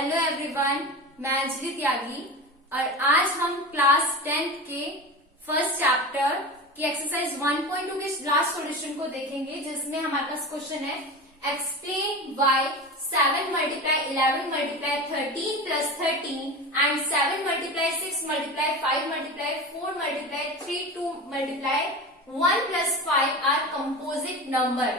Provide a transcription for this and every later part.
Hello everyone, मैं अंजलि त्यागी और आज हम क्लास 10th के फर्स्ट चैप्टर की एक्सरसाइज 1.2 के लास्ट सॉल्यूशन को देखेंगे, जिसमें हमारे पास क्वेश्चन है explain why 7 multiply 11 multiply 13 plus 13 and 7 multiply 6 multiply 5 multiply 4 multiply 3 2 multiply 1 plus 5 are composite number.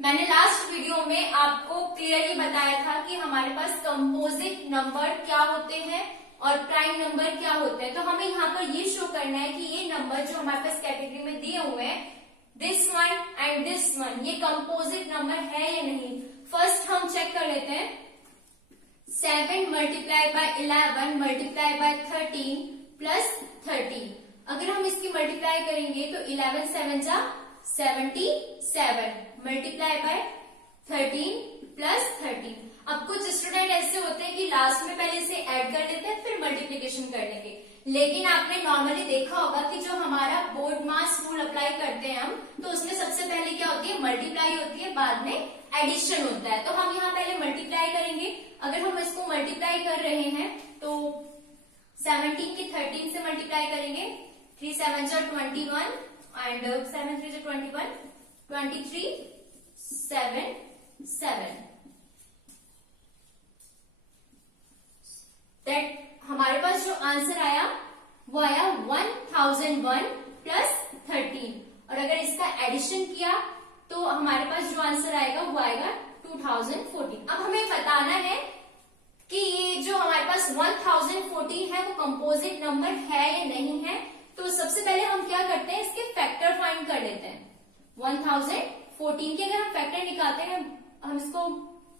मैंने लास्ट वीडियो में आपको क्लियरली बताया था कि हमारे पास कंपोजिट नंबर क्या होते हैं और प्राइम नंबर क्या होते हैं। तो हमें यहाँ पर ये शो करना है कि ये नंबर जो हमारे पास कैटेगरी में दिए हुए हैं, this one and this one, ये कंपोजिट नंबर है या नहीं। फर्स्ट हम चेक कर लेते हैं। 7 multiply by 11 multiply by 13 plus 13। अगर हम इसकी मल्टीप्लाई करेंगे तो 11 7 जा 77 मल्टीप्लाई बाय 13 प्लस 13। अब कुछ स्टूडेंट ऐसे होते हैं कि लास्ट में पहले से ऐड कर लेते हैं फिर मल्टीप्लिकेशन कर लेंगे, लेकिन आपने नॉर्मली देखा होगा कि जो हमारा बोर्ड मास रूल अप्लाई करते हैं हम, तो उसमें सबसे पहले क्या होती है, मल्टीप्लाई होती है, बाद में एडिशन होता है। तो हम यहाँ पहले मल्टीप्लाई करेंगे। अगर हम इसको मल्टीप्लाई कर रहे हैं तो 17 की 13 से मल्टीप्लाई करेंगे। 3 7 जा 21 एंड 7 3 जा 21 23 7 7। दैट हमारे पास जो आंसर आया वो आया 1001 प्लस 13। और अगर इसका एडिशन किया तो हमारे पास जो आंसर आएगा वो आएगा 2014। अब हमें बताना है कि ये जो हमारे पास 1014 है वो कंपोजिट नंबर है या नहीं है। तो सबसे पहले हम क्या करते हैं, इसके फैक्टर फाइंड कर लेते हैं। 1014 के अगर हम फैक्टर निकालते हैं, हम इसको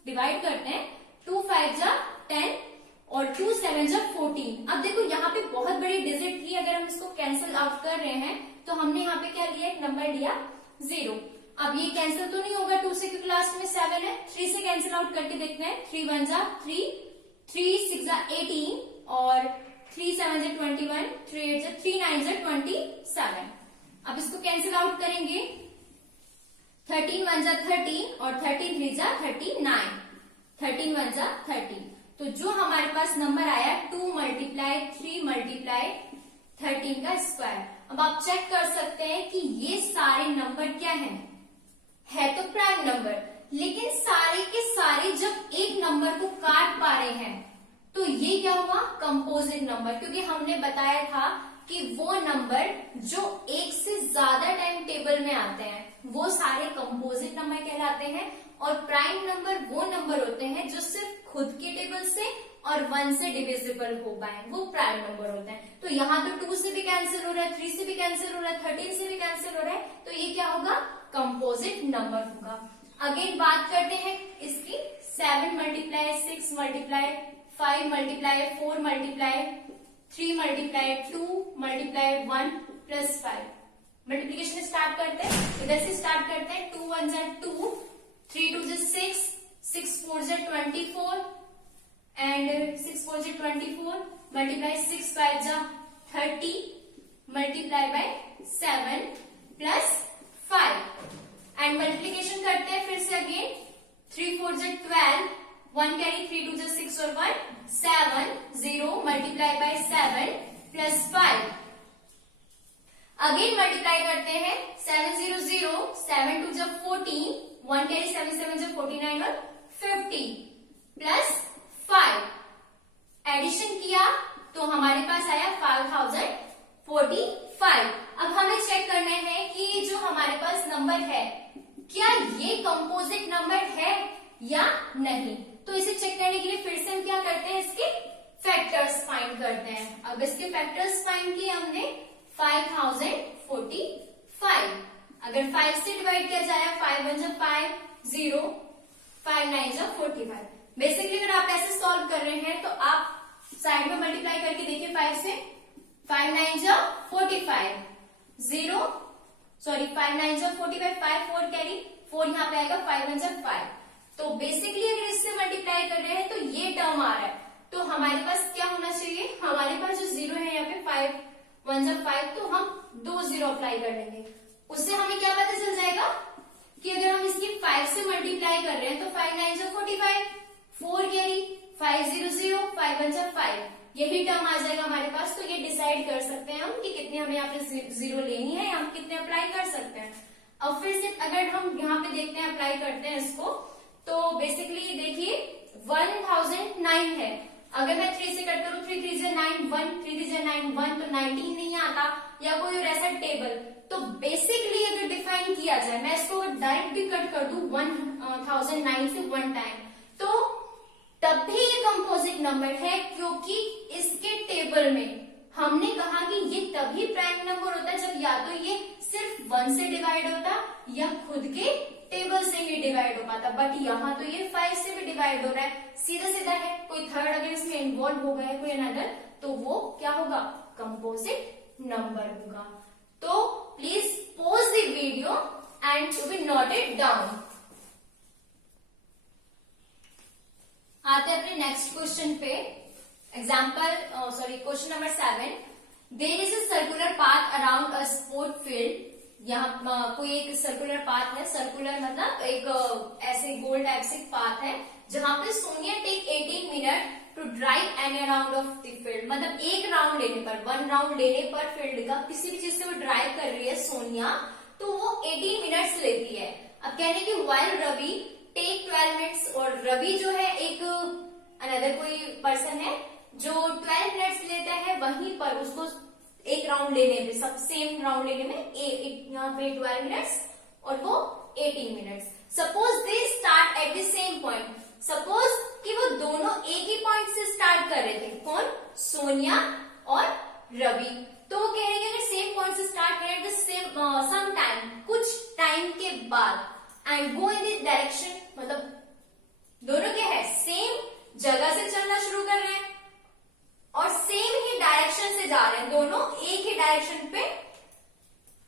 डिवाइड करते हैं। 2 5 जा 10 और 2 7 जा 14। अब देखो यहाँ पे बहुत बड़ी डिजिट थी, अगर हम इसको कैंसिल आउट कर रहे हैं तो हमने यहाँ पे क्या लिया, एक नंबर लिया 0। अब ये कैंसिल तो नहीं होगा 2 से, क्योंकि लास्ट में 7 है। 3 से कैंसिल आउट करके देखते हैं। 3 1 जा 3, 3 6 जा 18 और 3 7 जा 21, 3 8 जा 3 9 जा 27। अब इसको कैंसिल आउट करेंगे। 13 1 जा 13 और 13 3 जा 39, 13 1 जा 30। तो जो हमारे पास नंबर आया 2 मल्टीप्लाई 3 मल्टीप्लाई 13 का स्क्वायर। अब आप चेक कर सकते हैं कि ये सारे नंबर क्या हैं, है तो प्राइम नंबर, लेकिन सारे के सारे जब एक नंबर को काट पा रहे हैं तो ये क्या हुआ, कंपोजिट नंबर। क्योंकि हमने बताया था कि वो नंबर जो एक से ज्यादा टाइम टेबल में आते हैं वो सारे कंपोजिट नंबर कहलाते हैं, और प्राइम नंबर वो नंबर होते हैं जो सिर्फ खुद के टेबल से और 1 से डिविजिबल हो पाए, वो प्राइम नंबर होते हैं। तो यहाँ तो 2 से भी कैंसिल हो रहा है, 3 से भी कैंसिल हो रहा है, 13 से भी कैंसिल हो रहा है, तो ये क्या होगा, कंपोजिट नंबर होगा। अगेन बात करते हैं इसकी। 7 multiply 6 multiply 5 multiply 4 multiply 3 multiply 2 multiply 1 plus 5। Multiplication start करते हैं, इधर से स्टार्ट करते हैं। 2 1 जा 2, 3 2 जा 6, 6 4 जा 24 एंड 6 4 जा 24 मल्टीप्लाई 6 5 जा 30 multiply by 7 plus 5 and multiplication करते हैं फिर से अगेन। 3 4 जा 12, 1 कैरी 3 2 जा 6 और 1 7 0 multiply by 7 plus 5। Again multiply करते हैं। 7 0 0, 7 2 जा 14, 1 कैरी 7 7 जा 49 और 50 प्लस 5। एडिशन किया तो हमारे पास आया 5045। अब हमें चेक करना है कि जो हमारे पास नंबर है क्या ये कंपोजिट नंबर है या नहीं। तो इसे चेक करने के लिए फिर से हम क्या करते हैं, इसके फैक्टर्स फाइंड करते हैं। अब इसके फैक्टर्स फाइंड किए हमने 5045। अगर 5 से डिवाइड किया जाए, 5 1 जा 5 0, 5 9 जा 45। बेसिकली अगर आप ऐसे सॉल्व कर रहे हैं तो आप साइड में मल्टीप्लाई करके देखिए 5 से। 5 9 जा 45, 0 सॉरी 5 9 जा 45, 5 4 कैरी 4 यहाँ पे आएगा, 5 1 जा 5। तो बेसिकली अगर इससे मल्टीप्लाई कर रहे हैं तो ये टर्म आ रहा है, तो हमारे पास क्या होना चाहिए, हमारे पास जो 0 है यहाँ पे 5 1 जा 5, तो हम 2 0 अप्लाई कर लेंगे। उससे हमें क्या पता चल जाएगा कि अगर हम इसकी 5 से मल्टीप्लाई कर रहे हैं तो 5 9 जा 45, 4 कैरी 5 0 5 1 जा 5, यही टर्म आ जाएगा हमारे पास। तो ये डिसाइड कर सकते हैं हम कि कितने हमें यहाँ पे जीरो लेनी है, हम कितने अप्लाई कर सकते हैं। अब फिर से अगर हम यहाँ पे देखते हैं, अप्लाई करते हैं इसको, तो बेसिकली देखिए 1009 है। अगर मैं 3 से कट करूँ, 3 3 जा 9 1, 3 3 जा 9 1, तो 19 नहीं आता, या कोई और ऐसा टेबल। तो बेसिकली अगर डिफाइन किया जाए, मैं इसको डायरेक्ट भी कट कर दूं 1009 से 1 टाइम, तो तब भी ये कंपोजिट नंबर है, क्योंकि इसके टेबल में हमने कहा कि ये तभी प्राइम नंबर होता है जब या तो ये सिर्फ 1 से डिवाइड होता या खुद के टेबल से ही डिवाइड हो पाता। बट यहाँ तो ये 5 से भी डिवाइड हो रहा है, सीधा सीधा है। कोई थर्ड अगर इसमें इन्वॉल्व हो गया, कोई अनदर, तो वो क्या होगा, कंपोजिट नंबर होगा। तो please pause the video and to be note it down. आते हैं अपने नेक्स्ट क्वेश्चन पे। Question number 7। There is a circular path around a sport field. यहाँ कोई एक सर्कुलर पाथ है, सर्कुलर मतलब एक ऐसे गोल टाइप से पाथ है, जहां पे Sonia take 18 minute to drive any round of the field. मतलब एक राउंड लेने पर, 1 राउंड लेने पर फील्ड का किसी भी चीज से वो ड्राइव कर रही है सोनिया, तो वो 18 मिनट्स लेती है। अब कहने की वाइल रवि टेक 12 मिनट्स, और रवि जो है एक अनदर कोई पर्सन है जो 12 मिनट्स लेता है, वहीं पर उसको एक राउंड लेने में, सब सेम राउंड लेने में यहाँ पे 12 मिनट्स और वो 18 minutes. Suppose they start at the same point. Suppose कि वो दोनों एक ही पॉइंट से स्टार्ट कर रहे थे, कौन, सोनिया और रवि। तो वो कह रहे हैं अगर सेम पॉइंट से स्टार्ट करें at the same some time, कुछ टाइम के बाद, and go in the direction, मतलब दोनों क्या है, सेम जगह से चलना शुरू कर रहे हैं और सेम ही डायरेक्शन से जा रहे हैं, दोनों एक ही डायरेक्शन पे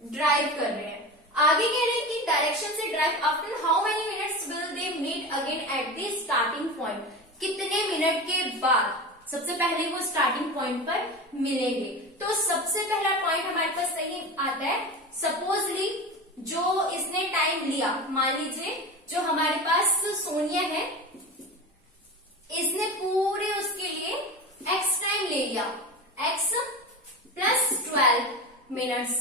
ड्राइव कर रहे हैं। आगे कह रहे हैं कि डायरेक्शन से drive after how many minutes will they meet again at the starting point. कितने मिनट के बाद सबसे पहले वो स्टार्टिंग पॉइंट पर मिलेंगे। तो सबसे पहला पॉइंट हमारे पास सही आता है। सपोजली जो इसने टाइम लिया, मान लीजिए जो हमारे पास सोनिया है, इसने पूरे उसके लिए x टाइम ले लिया, x प्लस 12 मिनट्स।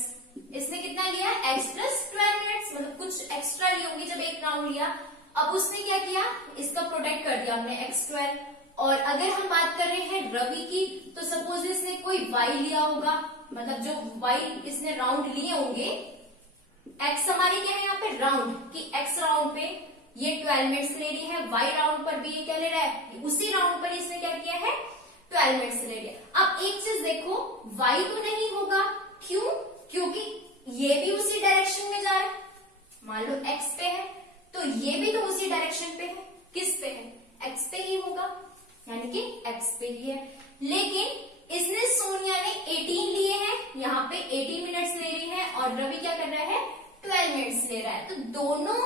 इसने कितना लिया, x प्लस 12 मिनट्स, मतलब कुछ एक्स्ट्रा ली होंगी जब एक राउंड लिया। अब उसने क्या किया, इसका प्रोडक्ट कर दिया हमने x12। और अगर हम बात कर रहे हैं रवि की, तो सपोज इसने कोई y लिया होगा, मतलब जो y इसने राउंड लिए होंगे, x हमारी क्या है यहाँ पे राउंड, कि x राउंड पे ये 12 मिनट्स ले रही है, y राउंड पर भी ये क्या ले रहा है, उसी राउंड पर इसने क्या किया है, 12 मिनट्स ले लिया। अब एक चीज देखो, y तो नहीं होगा, क्यों, क्योंकि ये भी उसी डायरेक्शन में जा रहा है। मान लो x पे है तो ये भी तो उसी डायरेक्शन पे है, किस पे है, x पे ही होगा, यानी कि x पे ही है। लेकिन इसने, सोनिया ने 18 लिए हैं, यहाँ पे 18 मिनट्स ले रही है, और रवि क्या कर रहा है, 12 मिनट्स ले रहा है। तो दोनों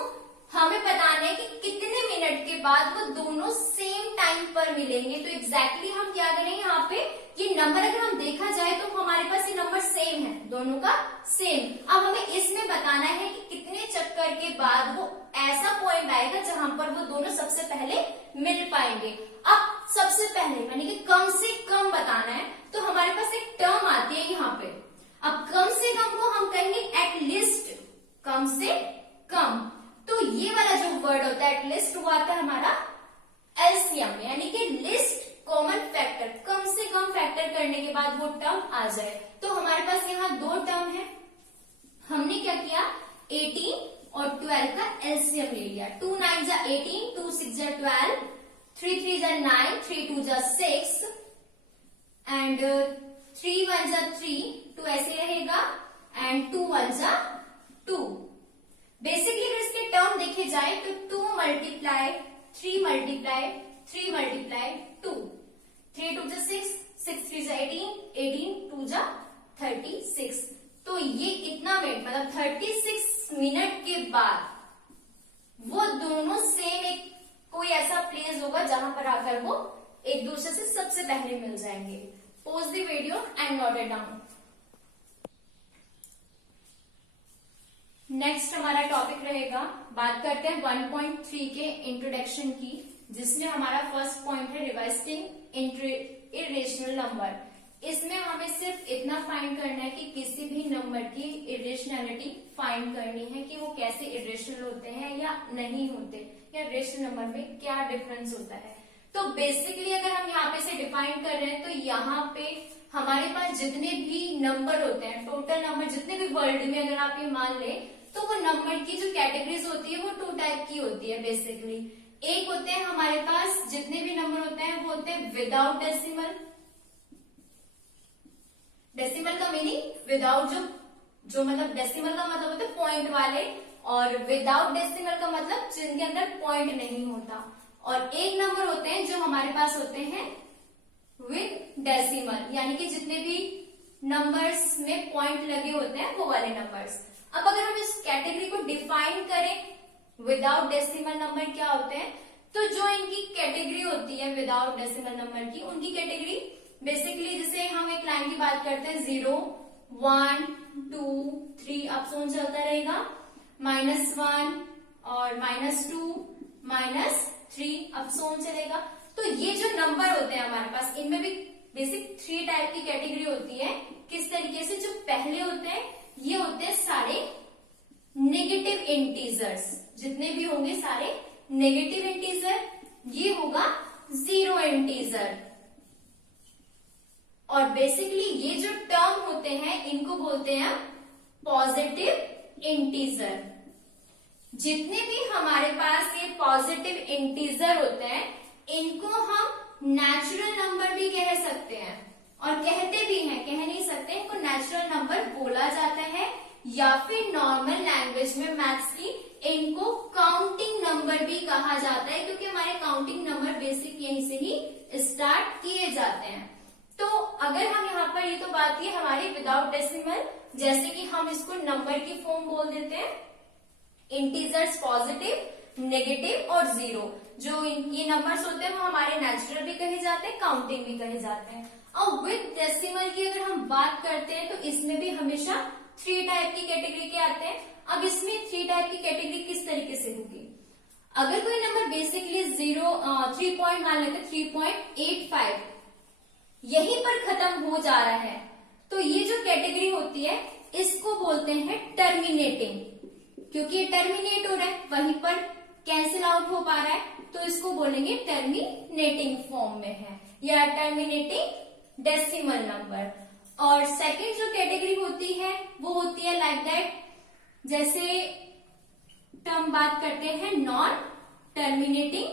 हमें बताना है कि कितने मिनट के बाद वो दोनों सेम टाइम पर मिलेंगे। तो एग्जैक्टली हम क्या करेंगे, यहाँ पे ये नंबर अगर हम देखा जाए तो हमारे पास ये नंबर सेम है, दोनों का सेम। अब हमें इसमें बताना है कि कितने चक्कर के बाद वो ऐसा पॉइंट आएगा जहां पर वो दोनों सबसे पहले मिल पाएंगे। अब सबसे पहले यानी कि कम से कम बताना है, तो हमारे पास एक टर्म आती है यहाँ पे। अब कम से कम को हम कहेंगे एटलीस्ट, कम से कम। तो ये वाला जो वर्ड होता है एटलीस्ट, वो आता है हमारा एलसीएम में, यानी कि लिस्ट कॉमन फैक्टर। कम से कम फैक्टर करने के बाद वो टर्म आ जाए। तो हमारे पास यहाँ दो टर्म है, हमने क्या किया, 18 और 12 का एलसीएम ले लिया। 2 9 जा 18, 2 6 जा 12, 3 3 जा 9, 3 2 जा 6 एंड 3 1 जा 3, 2 ऐसे रहेगा एंड 2 1 जा 2। बेसिकली अगर इसके टर्म देखे जाए तो 2 मल्टीप्लाई 3 मल्टीप्लाई 3 मल्टीप्लाई 2, 3 2 जा 6, 6 3 जा 18, 18 2 जा 36। तो ये कितना मिनट, मतलब 36 मिनट के बाद वो दोनों सेम एक कोई ऐसा प्लेस होगा जहां पर आकर वो एक दूसरे से सबसे पहले मिल जाएंगे। Pause the video and note it down. Next हमारा टॉपिक रहेगा, बात करते हैं 1.3 के इंट्रोडक्शन की, जिसमें हमारा फर्स्ट पॉइंट है रिवाइज डिवाइसिंग इरेशनल नंबर। इसमें हमें सिर्फ इतना फाइंड करना है कि किसी भी नंबर की इरेशनैलिटी फाइंड करनी है कि वो कैसे इरेशनल होते हैं या नहीं होते, या रेशनल नंबर में क्या डिफरेंस होता है। तो बेसिकली अगर हम यहाँ पे से डिफाइन कर रहे हैं तो यहाँ पे हमारे पास जितने भी नंबर होते हैं, टोटल नंबर जितने भी वर्ल्ड में अगर आप ये मान ले, तो वो नंबर की जो कैटेगरीज होती है वो 2 टाइप की होती है बेसिकली। एक होते हैं हमारे पास जितने भी नंबर होते हैं वो होते हैं विदाउट डेसिमल। डेसिमल का मीनिंग विदाउट, जो मतलब डेसिमल का मतलब होता है पॉइंट वाले, और विदाउट डेसिमल का मतलब जिनके अंदर पॉइंट नहीं होता। और एक नंबर होते हैं जो हमारे पास होते हैं विद डेसिमल, यानी कि जितने भी नंबर्स में पॉइंट लगे होते हैं वो वाले नंबर्स। अब अगर हम इस कैटेगरी को डिफाइन करें, विदाउट डेसिमल नंबर क्या होते हैं, तो जो इनकी कैटेगरी होती है विदाउट डेसिमल नंबर की, उनकी कैटेगरी बेसिकली, जैसे हम एक लाइन की बात करते हैं 0, 1, 2, 3 अप सोन चलता रहेगा, -1 और -2, -3 अप सोन चलेगा। तो ये जो नंबर होते हैं हमारे पास, इनमें भी बेसिक 3 टाइप की कैटेगरी होती है। किस तरीके से, जो पहले होते हैं ये होते हैं सारे नेगेटिव इंटीजर्स, जितने भी होंगे सारे नेगेटिव इंटीजर। ये होगा 0 इंटीजर। और बेसिकली ये जो टर्म होते हैं इनको बोलते हैं पॉजिटिव इंटीजर। जितने भी हमारे पास ये पॉजिटिव इंटीजर होते हैं इनको हम नेचुरल नंबर भी कह सकते हैं, और कहते भी हैं, कह नहीं सकते, इनको नेचुरल नंबर बोला जाता है, या फिर नॉर्मल लैंग्वेज में मैथ्स की इनको काउंटिंग नंबर भी कहा जाता है, क्योंकि हमारे काउंटिंग नंबर बेसिक यहीं से ही स्टार्ट किए जाते हैं। तो अगर हम यहाँ पर, ये तो बात की हमारी विदाउट डेसिमल, जैसे कि हम इसको नंबर की फॉर्म बोल देते हैं इंटीजर्स, पॉजिटिव, नेगेटिव और 0। जो ये नंबर्स होते हैं वो हमारे नेचुरल भी कहे जाते हैं, काउंटिंग भी कहे जाते हैं। और विद डेसिमल की अगर हम बात करते हैं तो इसमें भी हमेशा 3 टाइप की कैटेगरी के आते हैं। अब इसमें 3 टाइप की कैटेगरी किस तरीके से होगी, अगर कोई नंबर बेसिकली 3 पॉइंट मान लेते 3.85 यहीं पर खत्म हो जा रहा है, तो ये जो कैटेगरी होती है इसको बोलते हैं टर्मिनेटिंग, क्योंकि ये टर्मिनेट हो रहा है, वहीं पर कैंसिल आउट हो पा रहा है, तो इसको बोलेंगे टर्मिनेटिंग फॉर्म में है, या टर्मिनेटिंग डेसिमल नंबर। और सेकंड जो कैटेगरी होती है वो होती है लाइक दैट, जैसे टर्म बात करते हैं नॉन टर्मिनेटिंग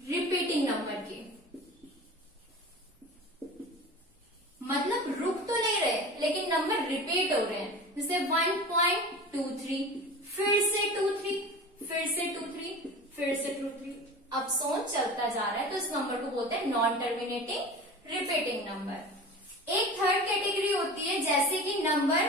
रिपीटिंग नंबर की, मतलब रुक तो नहीं रहे लेकिन नंबर रिपीट हो रहे हैं, जैसे 1.23, फिर से 23, फिर से 23, फिर से 23, अब सोन चलता जा रहा है, तो इस नंबर को बोलते हैं नॉन टर्मिनेटिंग रिपीटिंग नंबर। एक थर्ड कैटेगरी होती है, जैसे कि नंबर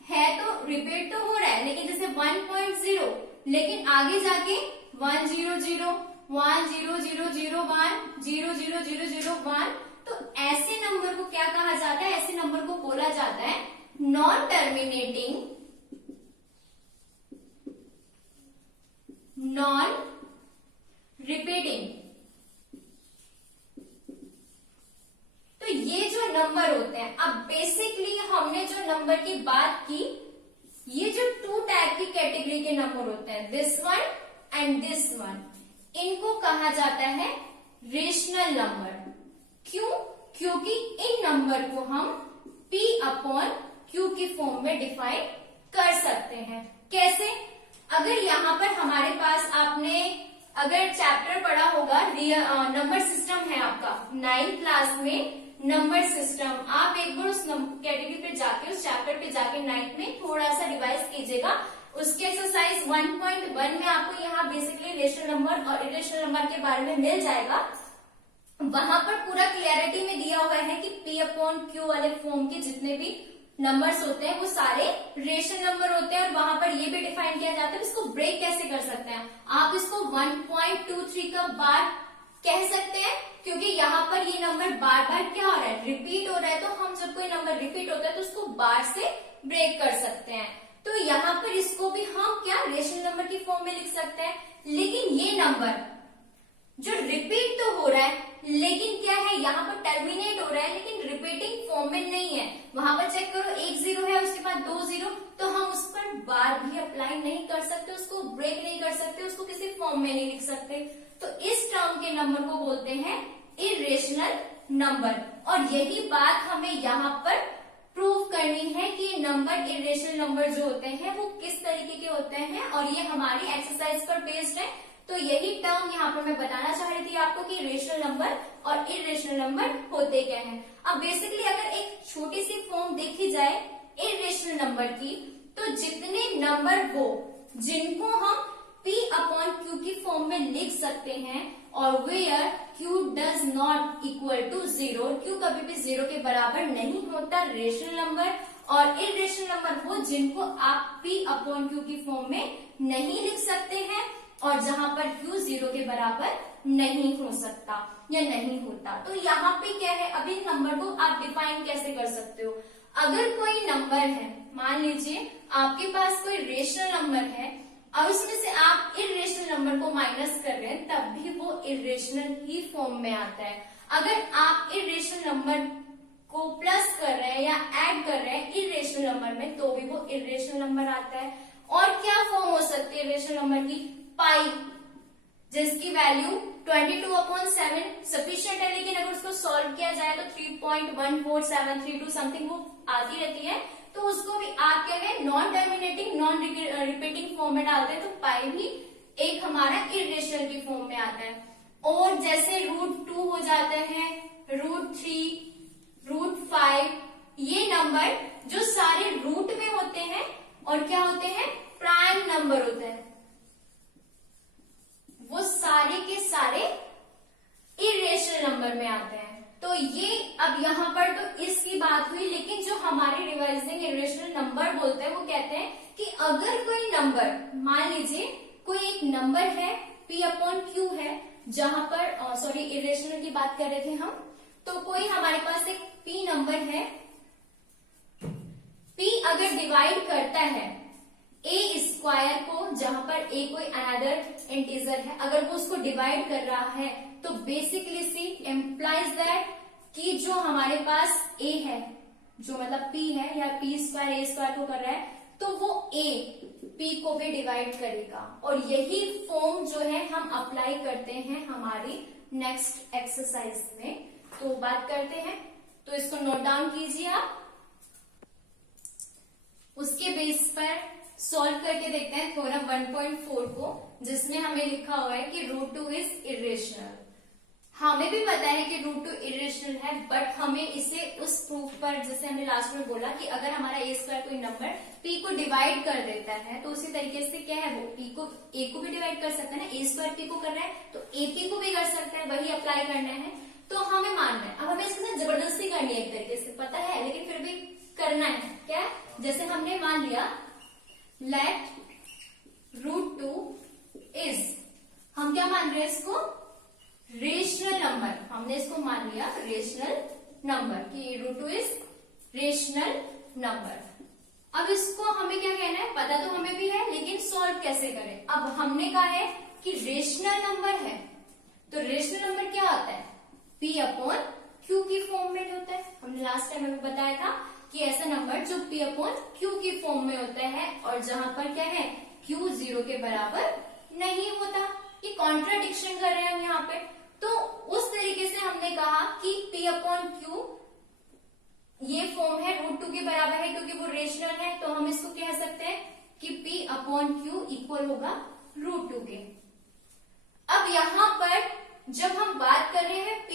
है तो रिपीट तो हो रहा है, लेकिन जैसे 1.0, लेकिन आगे जाके 100, 10001, 00001, तो ऐसे नंबर को क्या कहा जाता है, ऐसे नंबर को बोला जाता है नॉन टर्मिनेटिंग, नॉन रिपीटिंग। तो ये जो नंबर होते हैं, अब बेसिकली हमने जो नंबर की बात की, ये जो 2 टाइप की कैटेगरी के नंबर होते हैं, this one and this one, इनको कहा जाता है रेशनल नंबर। क्यों? क्योंकि इन नंबर को हम P/Q की फॉर्म में डिफाइन कर सकते हैं। कैसे? अगर यहाँ पर हमारे पास, आपने अगर चैप्टर पढ़ा होगा, नंबर सिस्टम है आपका 9th क्लास में, नंबर सिस्टम, आप एक बार उस कैटेगरी पे जाके, उस चैप्टर पे जाके 9th में थोड़ा सा रिवाइज कीजिएगा। उसके एक्सरसाइज 1.1 में आपको यहाँ बेसिकली रेशनल नंबर और इरेशनल नंबर के बारे में मिल जाएगा। वहां पर पूरा क्लियरिटी में दिया हुआ है कि P/Q वाले फॉर्म के जितने भी नंबर्स होते हैं वो सारे रेशनल नंबर होते हैं, और वहां पर ये भी डिफाइन किया जाता है इसको ब्रेक कैसे कर सकते हैं। आप इसको 1.23 का बार कह सकते हैं, क्योंकि यहाँ पर ये नंबर बार बार क्या हो रहा है, रिपीट हो रहा है, तो हम जब कोई नंबर रिपीट होता है तो उसको बार से ब्रेक कर सकते हैं। तो यहाँ पर इसको भी हम क्या रेशनल नंबर की फॉर्म में लिख सकते हैं। लेकिन ये नंबर जो रिपीट तो हो रहा है लेकिन क्या है यहाँ पर टर्मिनेट हो रहा है, लेकिन रिपीटिंग फॉर्म में नहीं है। वहां पर चेक करो, एक जीरो है उसके बाद दो जीरो, तो हम उस पर बार भी अप्लाई नहीं कर सकते, उसको ब्रेक नहीं कर सकते, उसको किसी फॉर्म में नहीं लिख सकते। तो इस टर्म के नंबर को बोलते हैं इर्रेशनल नंबर। और यही बात हमें यहाँ पर प्रूव करनी है कि नंबर इर्रेशनल नंबर जो होते हैं वो किस तरीके के होते हैं, और ये हमारी एक्सरसाइज पर बेस्ड है। तो यही टर्म यहाँ पर मैं बताना चाह रही थी आपको कि रेशनल नंबर और इर्रेशनल नंबर होते क्या हैं। अब बेसिकली अगर एक छोटी सी फॉर्म देखी जाए इर्रेशनल नंबर की, तो जितने नंबर हो जिनको हम P अपॉन Q की फॉर्म में लिख सकते हैं, और where Q does not equal to zero, Q कभी भी जीरो के बराबर नहीं होता रेशनल नंबर, और इर्रेशनल नंबर वो जिनको आप P अपॉन Q की फॉर्म में नहीं लिख सकते हैं, और जहां पर Q जीरो के बराबर नहीं हो सकता या नहीं होता। तो यहाँ पे क्या है, अभी नंबर को आप डिफाइन कैसे कर सकते हो। अगर कोई नंबर है, मान लीजिए आपके पास कोई रेशनल नंबर है और उसमें से आप इर्रेशनल नंबर को माइनस कर रहे हैं, तब भी वो इर्रेशनल ही फॉर्म में आता है। अगर आप इर्रेशनल नंबर को प्लस कर रहे हैं या ऐड कर रहे हैं इर्रेशनल नंबर में, तो भी वो इर्रेशनल नंबर आता है। और क्या फॉर्म हो सकती है इर्रेशनल नंबर की, पाई, जिसकी वैल्यू 22/7 सफिशिएंट है, लेकिन अगर उसको सॉल्व किया जाए तो 3.14732 समथिंग वो आती रहती है। तो उसको भी आप क्या है, non terminating non repeating form में डालते हैं, तो पाई भी एक हमारा इर्रेशनल की फॉर्म में आता है। और जैसे √2 हो जाते हैं, √3, √5, ये नंबर जो सारे रूट में होते हैं और क्या होते हैं, प्राइम नंबर होते हैं, वो सारे के सारे इर्रेशनल नंबर में आते हैं। तो ये अब यहाँ पर तो इसकी बात हुई, लेकिन जो हमारे रिवाइजिंग इर्रेशनल नंबर बोलते हैं वो कहते हैं कि अगर कोई नंबर, मान लीजिए कोई एक नंबर है P अपॉन Q है, जहां पर सॉरी इर्रेशनल की बात कर रहे थे हम, तो कोई हमारे पास एक P नंबर है, P अगर डिवाइड करता है ए स्क्वायर को, जहां पर ए कोई अनदर इंटीजर है, अगर वो उसको डिवाइड कर रहा है, तो बेसिकली सी एम्प्लाइज दैट कि जो हमारे पास ए है, जो मतलब पी है या पी स्क्वायर ए स्क्वायर को कर रहा है, तो वो ए पी को भी डिवाइड करेगा। और यही फॉर्म जो है हम अप्लाई करते हैं हमारी नेक्स्ट एक्सरसाइज में। तो बात करते हैं, तो इसको नोट डाउन कीजिए आप, उसके बेस पर सॉल्व करके देखते हैं थ्योरम 1.4 को, जिसमें हमें लिखा हुआ है कि √2 इज इर्रेशनल। हमें भी पता है कि √2 इर्रेशनल है, बट हमें इसे उस प्रूफ पर, जैसे हमने लास्ट में बोला कि अगर हमारा ए स्क्वायर कोई नंबर पी को डिवाइड कर देता है, तो उसी तरीके से क्या है, वो पी को ए को भी डिवाइड कर सकता है ना, ए स्क्वायर पी को कर रहा है तो ए पी को भी कर सकता है, वही अप्लाई करना है। तो हमें मानना है, अब हमें इसके साथ जबरदस्ती करनी है, एक तरीके से पता है लेकिन फिर भी करना है। क्या, जैसे हमने मान लिया लेट √2 इज, हम क्या मान रहे हैं इसको, रेशनल नंबर, हमने इसको मान लिया रेशनल नंबर कि √2 इज रेशनल नंबर। अब इसको हमें क्या कहना है, पता तो हमें भी है, लेकिन सॉल्व कैसे करें। अब हमने कहा है कि रेशनल नंबर है, तो रेशनल नंबर क्या होता है, P अपॉन Q की फॉर्म में होता है। हमने लास्ट टाइम हमें बताया था कि ऐसा नंबर जो P अपॉन Q की फॉर्म में होता है, और जहां पर क्या है, Q जीरो के बराबर नहीं होता। ये कॉन्ट्राडिक्शन कर रहे हैं हम यहाँ पे। तो उस तरीके से हमने कहा कि P अपॉन Q ये फॉर्म है √2 के बराबर है, क्योंकि वो रेशनल है, तो हम इसको कह सकते हैं कि P अपॉन Q इक्वल होगा √2 के। अब यहाँ पर जब हम बात कर रहे हैं P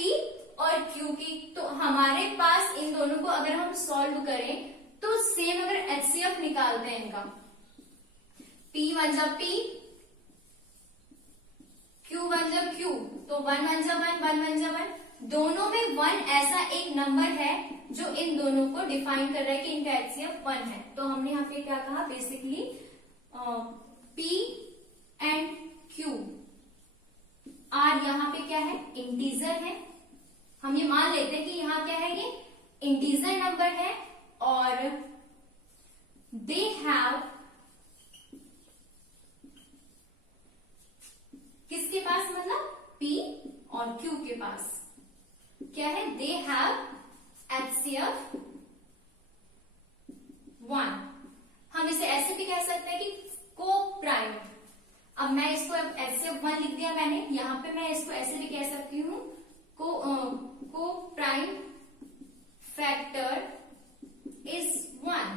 और Q की, तो हमारे पास इन दोनों को अगर हम सॉल्व करें तो सेम, अगर HCF निकालते हैं इनका, P वन जा P, Q वन जा Q, तो 1 वन जा 1, 1 वन जा 1, दोनों में 1 ऐसा एक नंबर है जो इन दोनों को डिफाइन कर रहा है कि इनका HCF 1 है। तो हमने यहाँ पे क्या कहा, basically P and Q are यहाँ पे क्या है, इंटीजर है। हम ये मान लेते हैं कि यहाँ क्या है, ये इंटीजर नंबर है, और दे हैव और Q के पास क्या है, दे हैव HCF 1। हम इसे ऐसे भी कह सकते हैं कि को प्राइम। अब मैं इसको HCF 1 लिख दिया मैंने, यहां पे मैं इसको ऐसे भी कह सकती हूँ को प्राइम फैक्टर इज 1।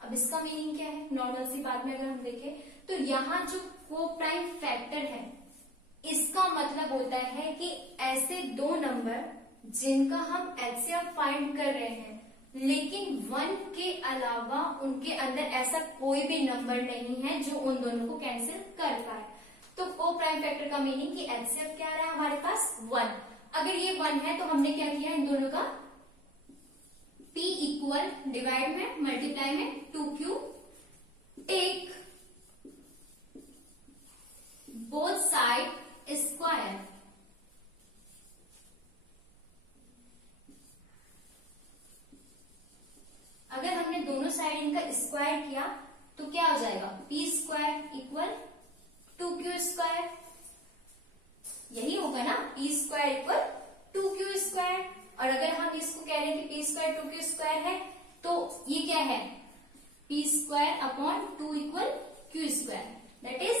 अब इसका मीनिंग क्या है, नॉर्मल सी बात में अगर हम देखें तो यहाँ जो को प्राइम फैक्टर है इसका मतलब होता है कि ऐसे दो नंबर जिनका हम HCF फाइंड कर रहे हैं लेकिन 1 के अलावा उनके अंदर ऐसा कोई भी नंबर नहीं है जो उन दोनों को कैंसिल कर पाए। तो को प्राइम फैक्टर का मीनिंग कि HCF क्या आ रहा है हमारे पास 1। अगर ये 1 है तो हमने क्या किया, इन दोनों का P इक्वल डिवाइड में मल्टीप्लाई में 2Q, take both side square. अगर हमने दोनों साइड इनका स्क्वायर किया तो क्या हो जाएगा, P square equal 2Q square. यही होगा ना, P square equal 2Q square. और अगर हम इसको कह रहे हैं कि P स्क्वायर 2Q स्क्वायर है तो ये क्या है, P square upon 2 equal Q square. That is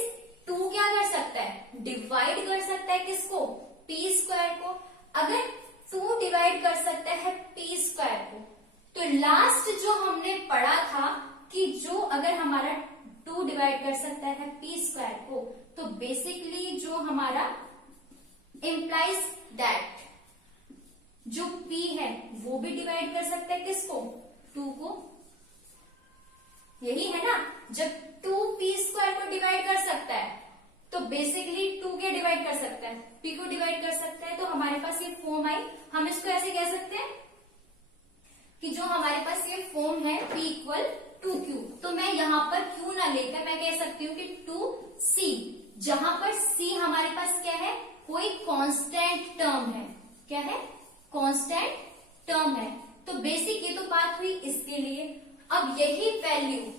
2 क्या कर सकता है, डिवाइड कर सकता है किसको, P स्क्वायर को। अगर 2 डिवाइड कर सकता है P स्क्वायर को तो लास्ट जो हमने पढ़ा था कि जो अगर हमारा 2 डिवाइड कर सकता है P स्क्वायर को तो बेसिकली जो हमारा इम्प्लाइज दैट जो P है वो भी डिवाइड कर सकता है किसको, 2 को। यही है ना, जब 2 P स्क्वायर को डिवाइड कर सकता है तो बेसिकली 2 क्या डिवाइड कर सकता है, P को डिवाइड कर सकता है। तो हमारे पास ये फॉर्म आई, हम इसको ऐसे कह सकते हैं कि जो हमारे पास ये फॉर्म है P इक्वल 2Q। तो मैं यहां पर Q ना लेकर मैं कह सकती हूँ कि 2C, जहां पर C हमारे पास क्या है, कोई कांस्टेंट टर्म है। क्या है, कांस्टेंट टर्म है। तो बेसिक ये तो बात हुई इसके लिए। अब यही वैल्यू,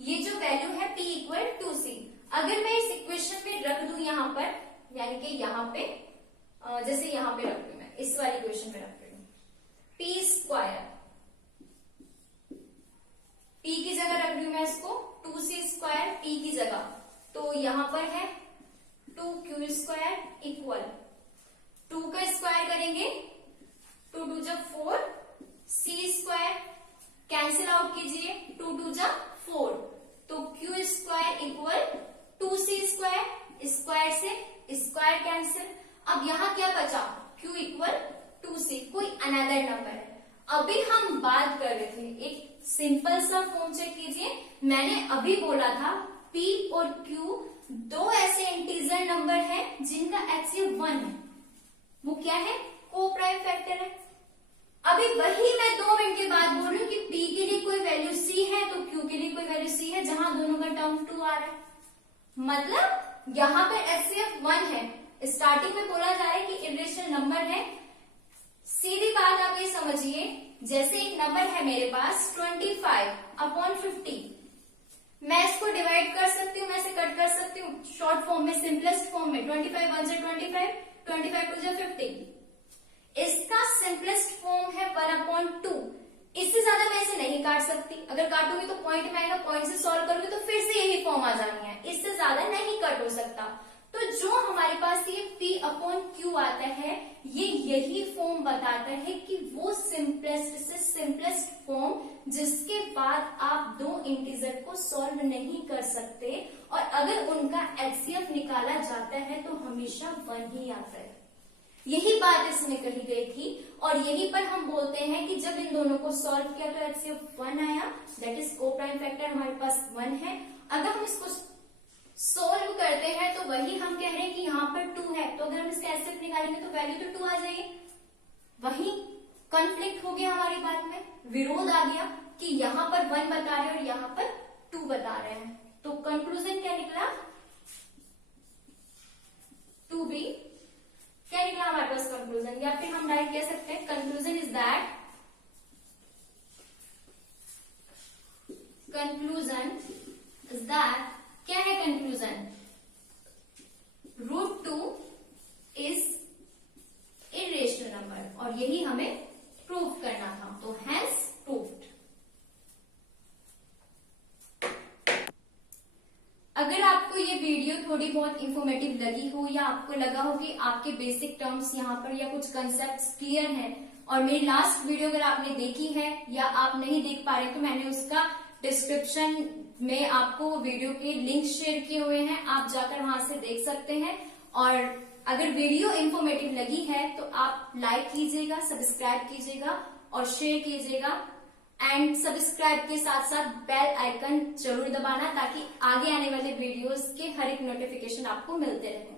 ये जो वैल्यू है P इक्वल 2C, अगर मैं इस इक्वेशन में रख दूं यहां पर, यानी कि यहां पे जैसे यहां पे रख रही मैं, इस वाली इक्वेशन में रख रही हूं P स्क्वायर, P की जगह रख रही हूं मैं इसको 2C स्क्वायर P की जगह, तो यहां पर है 2Q स्क्वायर इक्वल 2 का स्क्वायर करेंगे 2 2 जा 4, C स्क्वायर कैंसिल आउट कीजिए 2 2 जा 4, तो Q square equal 2C square, square से स्क्वायर कैंसिल। अब यहां क्या बचा, Q इक्वल 2C, कोई अनदर नंबर है। अभी हम बात कर रहे थे, एक सिंपल सा फॉर्म चेक कीजिए, मैंने अभी बोला था P और Q दो ऐसे इंटीजर नंबर है जिनका HCF 1 है। वो क्या है, को प्राइम फैक्टर है। अभी वही मैं 2 मिनट के बाद बोल रही हूँ कि P के लिए कोई वैल्यू C है तो Q के लिए कोई वैल्यू C है, जहां दोनों का टर्म 2 आ रहा है। मतलब यहां पर HCF 1 है, स्टार्टिंग में बोला जा रहा है कि इरेशनल नंबर है। सीधी बात आप ये समझिए, जैसे एक नंबर है मेरे पास 25/50, मैं इसको डिवाइड कर सकती हूँ, मैं इसे कट कर सकती हूँ शॉर्ट फॉर्म में, सिंपलेस्ट फॉर्म में 25 1 से 25, 25 2 से 50। इसका सिंपलेस्ट फॉर्म है 1/2। इससे ज्यादा मैं इसे नहीं काट सकती, अगर काटूंगी तो पॉइंट में आएगा, पॉइंट से सॉल्व करूंगी तो फिर से यही फॉर्म आ जानी है, इससे ज्यादा नहीं कट हो सकता। तो जो हमारे पास ये P/Q आता है, ये यही फॉर्म बताता है कि वो सिंपलेस्ट से सिंपलेस्ट फॉर्म जिसके बाद आप दो इंटीजर को सॉल्व नहीं कर सकते, और अगर उनका HCF निकाला जाता है तो हमेशा 1 ही आता है। यही बात इसमें कही गई थी, और यहीं पर हम बोलते हैं कि जब इन दोनों को सॉल्व किया तो HCF 1 आया, दैट इज को प्राइम फैक्टर हमारे पास 1 है। अगर हम इसको सोल्व करते हैं तो वही हम कह रहे हैं कि यहाँ पर 2 है, तो अगर हम इसका HCF निकालेंगे तो वैल्यू तो 2 आ जाएगी। वही कॉन्फ्लिक्ट हो गया हमारी बात में, विरोध आ गया कि यहाँ पर 1 बता रहे हैं और यहाँ पर 2 बता रहे हैं। तो कंक्लूजन क्या निकला, 2B क्या निकला हमारे पास कंक्लूजन, या फिर हम डायरेक्ट कह सकते हैं conclusion is that, conclusion is that क्या है कंक्लूजन, √2 इज इरेशनल नंबर, और यही हमें प्रूव करना था, तो हैंस प्रूव्ड। अगर आपको ये वीडियो थोड़ी बहुत इंफॉर्मेटिव लगी हो, या आपको लगा हो कि आपके बेसिक टर्म्स यहाँ पर या कुछ कंसेप्ट्स क्लियर हैं, और मेरी लास्ट वीडियो अगर आपने देखी है या आप नहीं देख पा रहे, तो मैंने उसका डिस्क्रिप्शन में आपको वीडियो के लिंक शेयर किए हुए हैं, आप जाकर वहां से देख सकते हैं। और अगर वीडियो इंफॉर्मेटिव लगी है तो आप लाइक कीजिएगा, सब्सक्राइब कीजिएगा और शेयर कीजिएगा, एंड सब्सक्राइब के साथ साथ बेल आइकन जरूर दबाना, ताकि आगे आने वाले वीडियोस के हर एक नोटिफिकेशन आपको मिलते रहे।